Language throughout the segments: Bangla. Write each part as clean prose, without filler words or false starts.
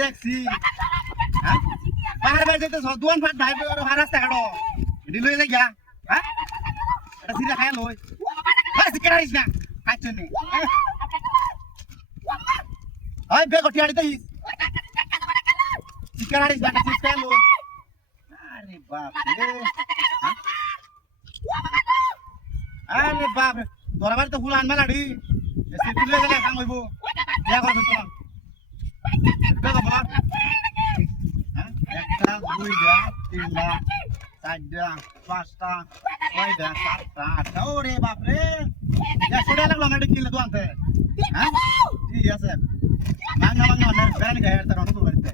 দেখছি হ্যাঁ পাহাড় বাড়ি যেতে দুয়ান ফাট ভাই রাস্তা কাটো এটি লয়ে যাই গা হ্যাঁ এটা সিরা খাই লই হ্যাঁ সিকেট আইস না খাইছ নি ওই বেগ টিয়াড়ি তো সিকেট আইস না সিস্টেম লই আরে বাপ রে আরে বাপ রে তোরা বাড়ি তো ফুল আনবা লাড়ি সিটি লয়ে গেলে কাম হইব দেয়া করছ তোমার বেগ বাপ একটা দুইটা তিনটা চারটা পাঁচটা ছয়টা সাতটা আটটা ওরে বাপরে 100 টাকা লাগলো আমার কিনলে তো আনতে হ্যাঁ ঠিক আছে মাংনা মাংনা আমার ব্যান গায়ে তার অনুকূল করতে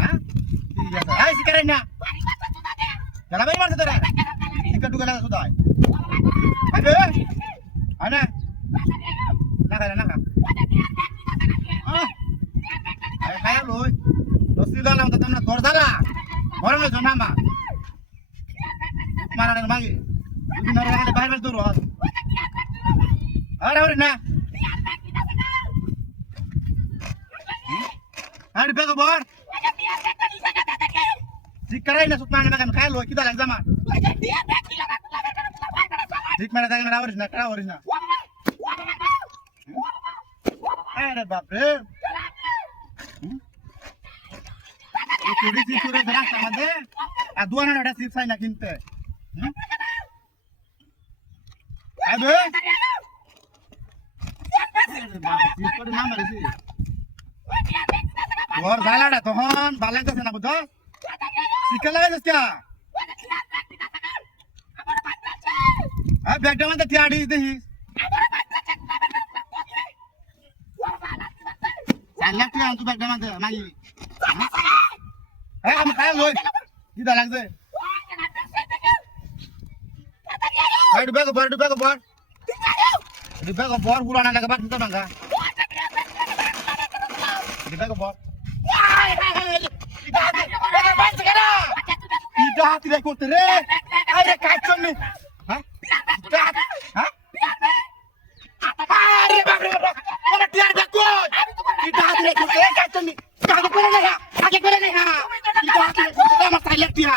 হ্যাঁ ঠিক আছে এই শিকারে না যারা ভাই মারছে তোরা টিকা টুকা লাগা সুদাই আরে আনা না খায় না খা খায় লই রসিদা নাম তো তোমরা দরদালা বড় জনা মা মারার মাগি দুদিন ধরে গেলে বাইরে দূর হস আরে না আরে বেগ বর শিকারাই না সুতমান না খায় লই কিদা লাগজামা ঠিক মারা দাগে না আওরিস না কারা আওরিস না আরে বাপ রে এই চুরি চুরি রাস্তা মধ্যে আর দুয়ানা একটা চিপস আই না কিনতে আবে ওর জালাটা তখন বালাইতেছে না বুঝছো শিকার লাগাইছিস কে ব্যাগটা মধ্যে টিয়াড়ি দেখিস 4 লাখ টাকা তুই ব্যাগটা মধ্যে মাগি হ্যাঁ আমি খাই লই কিদা লাগছে ডুবে গো বর পুরানা লাগে বাদ দিতে ভাঙা ডুবে গো বর ইটা হাতি রে করতে রে আরে কাটছন নি হ্যাঁ হ্যাঁ আরে বাপ রে ওরা টিয়ার দেখো ইটা হাতি রে করতে কাটছন নি আগে করে না ইটা হাতি রে করতে আমার সাইলেট টিয়া